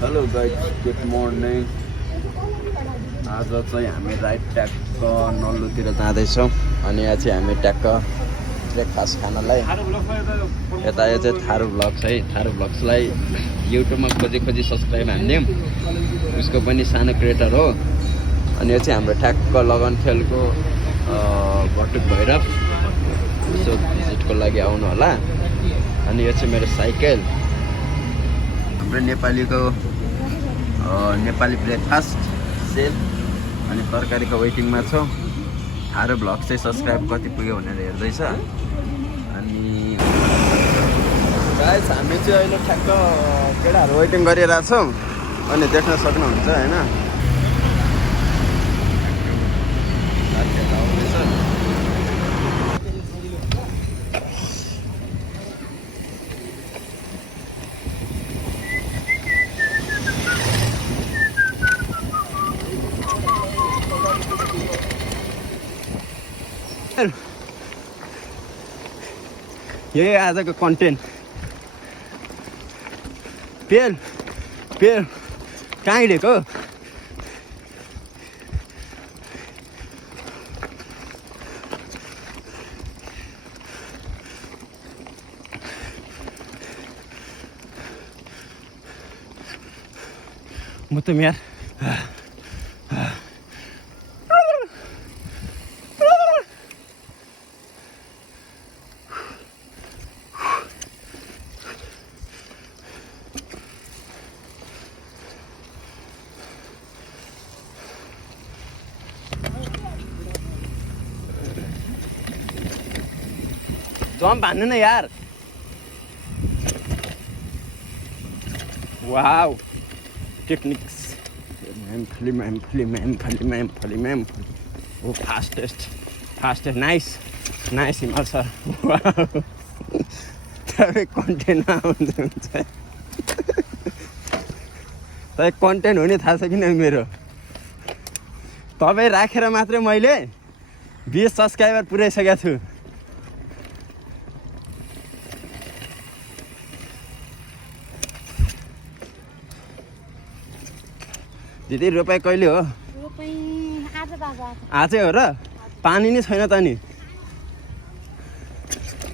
Hello guys, good morning. आज चाहिँ हामी राइट ट्याक्क नल्लुतिर जाँदैछौँ अनि यहाँ चाहिँ हामी ट्याक्क ब्रेकफास्ट खानलाई यता यो चाहिँ थारू भ्लग्स है। थारू भ्लग्सलाई युट्युबमा खोजी सब्सक्राइब हानिदिउँ। उसको पनि सानो क्रिएटर हो। अनि यो चाहिँ हाम्रो ठ्याक्क लगनखेलको भटुक भैरव, यसो भिजिटको लागि आउनु होला। अनि यो चाहिँ मेरो साइकल, हाम्रो नेपालीको नेपाली ब्रेकफास्ट सेल अनि तरकारीको वेटिङमा छौँ। थारू भ्लग चाहिँ सब्सक्राइब कति पुग्यो भनेर हेर्दैछ। अनि गाइस, हामी चाहिँ अहिले ठ्याक्क केटाहरू वेटिङ गरिरहेको छौँ अनि देख्न सक्नुहुन्छ होइन। यही आजको कन्टेन्ट। पेल कहाँ हिँडेको? म त यार हम भन्नु न यार। वाउ, टेक्निक्स मैम ओ फास्टेस्ट नाइस हिमाल सर। तपाईँ कन्टेन्टमा आउनुहुन्छ। तपाईँ कन्टेन्ट हुने थाहा छ किन मेरो? तपाईँ राखेर मात्रै मैले 20 सब्सक्राइबर पुऱ्याइसकेको छु। दिदी रोपाइ कहिले हो? आजै हो र? पानी नै छैन त नि।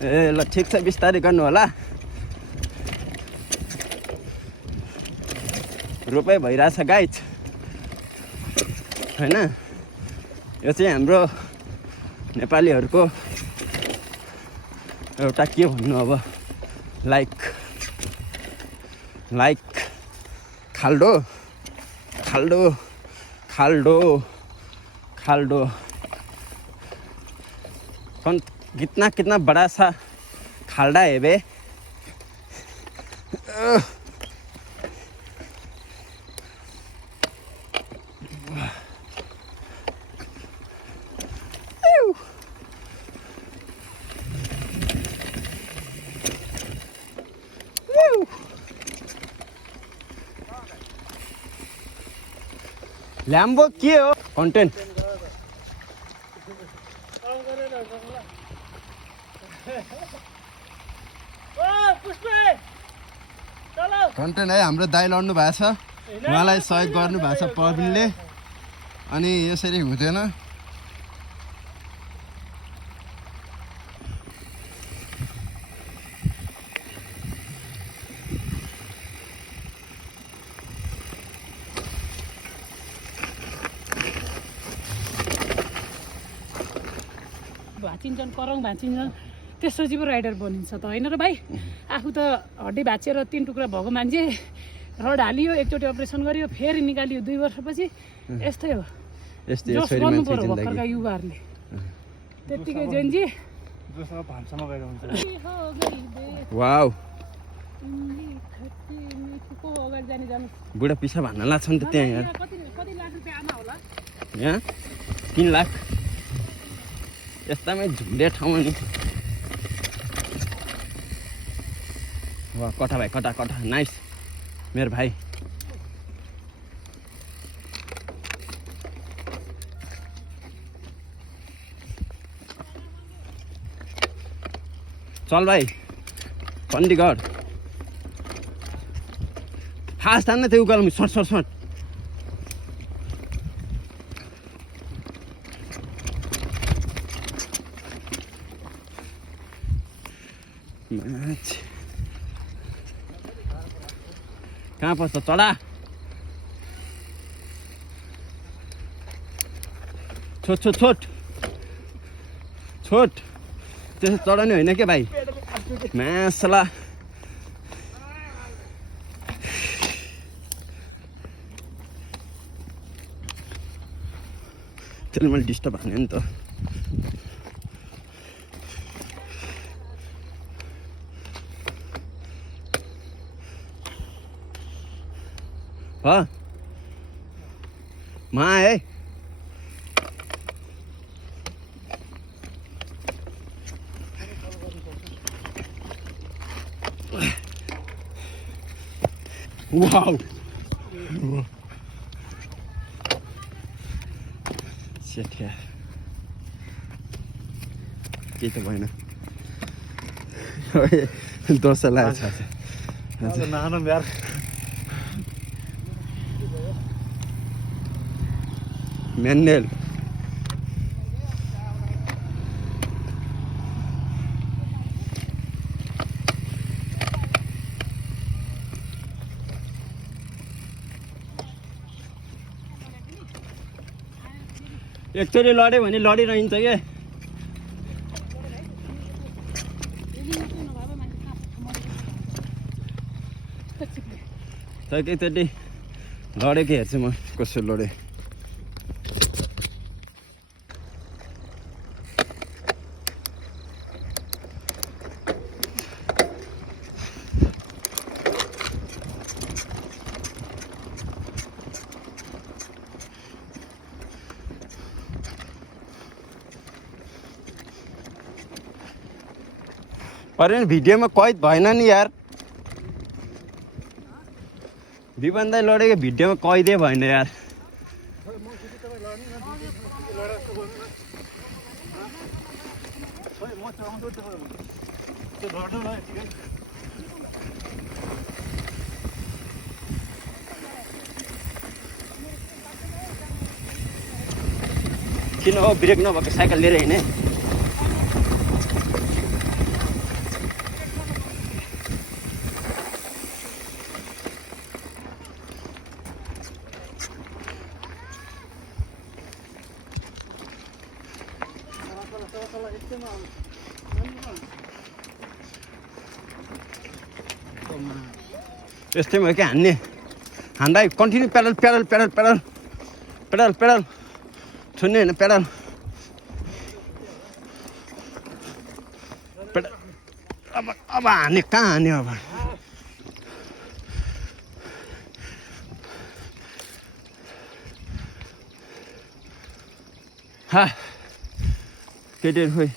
ए ल ठिक छ, बिस्तारै गर्नु होला। रोपाइ भइरहेछ गाइज होइन। यो चाहिँ हाम्रो नेपालीहरूको एउटा के भन्नु अब, लाइक खाल्डो कौन कितना बड़ा सा खाल्डा है बे। ल्याम्बो के हो कन्टेन्ट? कन्टेन्ट है। हाम्रो दाइ लड्नु भएको छ, उहाँलाई सहयोग गर्नु भएको छ प्रवीणले। अनि यसरी हुँदैन। भाँचिन्छन्, करङ भाँचिन्छन्, त्यसपछि पो राइडर बनिन्छ त होइन र भाइ? आफू त हड्डी भाँचिएर 3 टुक्रा भएको मान्छे, रड हालियो, एकचोटि अपरेसन गरियो, फेरि निकालियो 2 वर्षपछि। यस्तै हो, जोस गर्नु पर्यो भर्खरका युवाहरूले। त्यत्तिकै जेन्जी वाउ, अगाडि जाने बुढा पिसा भन्न लाग्छ नि त त्यहाँ यार। कति लाख रुपियाँ आमा होला यहाँ? 3 लाख। यस्तामै झुन्डे ठाउँमा नि। वाह, कटा भाइ कटा नाइस मेरो भाइ। चल भाइ चण्डीगढ। फास्ट हान्न त्यो उकालो सर्ट सर्ट सर्ट कहाँ पर्छ चढा छोट छोट छोट छोट त्यसो चढाउने होइन क्या भाइ म्यासला त्यसले मैले डिस्टर्ब हाने नि त मा है वाउ सेठिया केही त भएन दोष लागेको छ नानो यार म्यान्डेल एकचोटि लड्यो भने लडिरहन्छ क्या तर एकचोटि लडेको हेर्छु म कसो लडेँ अरे भिडियोमा कैद भएन नि यार विपन दाइ लडेको भिडियोमा कैदै भएन यार किन हो ब्रेक नभएको साइकल लिएर हिँडे यस्तै भयो क्या हान्ने हान्दा continue pedal pedal pedal pedal pedal pedal छुन्ने होइन पेडल पेडल अब हाने कहाँ हाने अब हा केटीहरू खोइ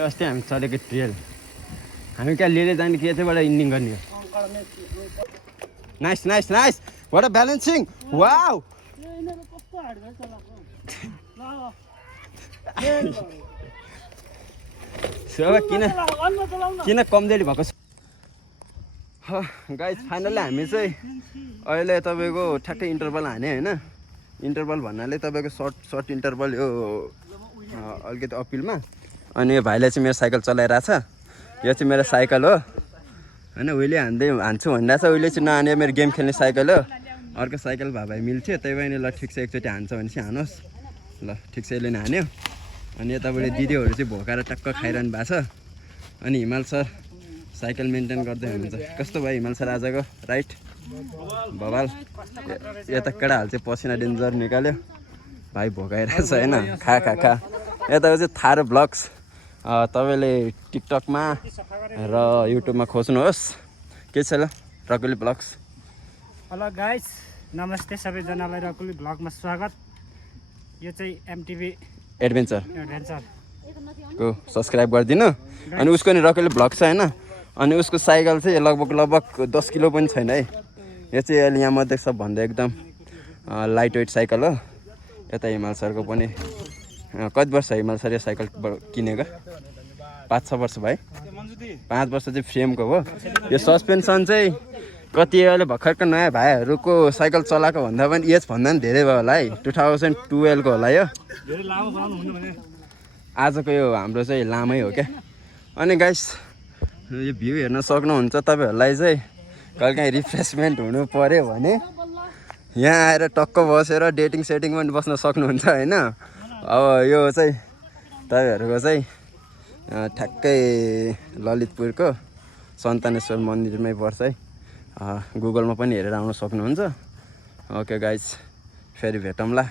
अस्ति हामी चलेको ट्रेल हामी कहाँ लिएर जाने कि यतैबाट इन्डिङ गर्ने हो nice nice nice what a balancing wow किन कमजोरी भएको छ गाइस फाइनली हामी चाहिँ अहिले तपाईँको ठ्याक्कै इन्टरभल हाने होइन इन्टरभल भन्नाले तपाईँको सर्ट इन्टरभल यो अलिकति अपिलमा अनि यो भाइले चाहिँ मेरो साइकल चलाइरहेछ यो चाहिँ मेरो साइकल हो होइन, उहिले हान्छु भन्दा छ, उहिले चाहिँ नआने मेरो गेम खेल्ने साइकल हो। अर्को साइकल भए भए मिल्थ्यो, त्यही भएर ल ठिक छ एकचोटि हान्छ भने चाहिँ हानोस् ल, ठिक छ यसले हान्यो। अनि यताबाट दिदीहरू चाहिँ भोकाएर टक्क खाइरहनु भएको छ। अनि हिमाल सर साइकल मेन्टेन गर्दै हुनुहुन्छ। कस्तो भयो हिमाल सर आजको राइट? बवाल। यता केटाहरू चाहिँ पसिना डेन्जर निकाल्यो, भाइ भोकाइरहेको छ होइन, खा खा खा। यता चाहिँ थारो ब्लग्स, तपाईँले टिकटकमा र युट्युबमा खोज्नुहोस्, के छ ल रकुली ब्लग्स। हेलो गाइस, नमस्ते सबैजनालाई, रकुली ब्लगमा स्वागत। यो चाहिँ एमटिभी एडभेन्चरको सब्सक्राइब गरिदिनु। अनि उसको नि रकुली ब्लग छ होइन, अनि उसको साइकल चाहिँ लगभग 10 किलो पनि छैन है। यो चाहिँ अहिले यहाँ मध्य सबभन्दा एकदम लाइट वेट साइकल हो। यता हिमाल सरको पनि कति वर्ष हिमाल सर यो साइकल किनेको? 5-6 वर्ष भयो। 5 वर्ष चाहिँ फ्रेमको हो। यो सस्पेन्सन चाहिँ कति अहिले भर्खरको नयाँ भाइहरूको साइकल चलाएको भन्दा पनि एज भन्दा पनि धेरै भयो होला है। 2012 को होला यो। आजको यो हाम्रो चाहिँ लामै हो क्या। अनि गाइस यो भ्यू हेर्न सक्नुहुन्छ। तपाईँहरूलाई चाहिँ कहिले काहीँ रिफ्रेसमेन्ट हुनु पऱ्यो भने यहाँ आएर टक्क बसेर डेटिङ सेटिङ पनि बस्न सक्नुहुन्छ होइन। अब यो चाहिँ तपाईँहरूको चाहिँ ठ्याक्कै ललितपुरको सन्तानेश्वर मन्दिरमै पर्छ है। गुगलमा पनि हेरेर आउन सक्नुहुन्छ। ओके गाइज, फेरि भेटौँला।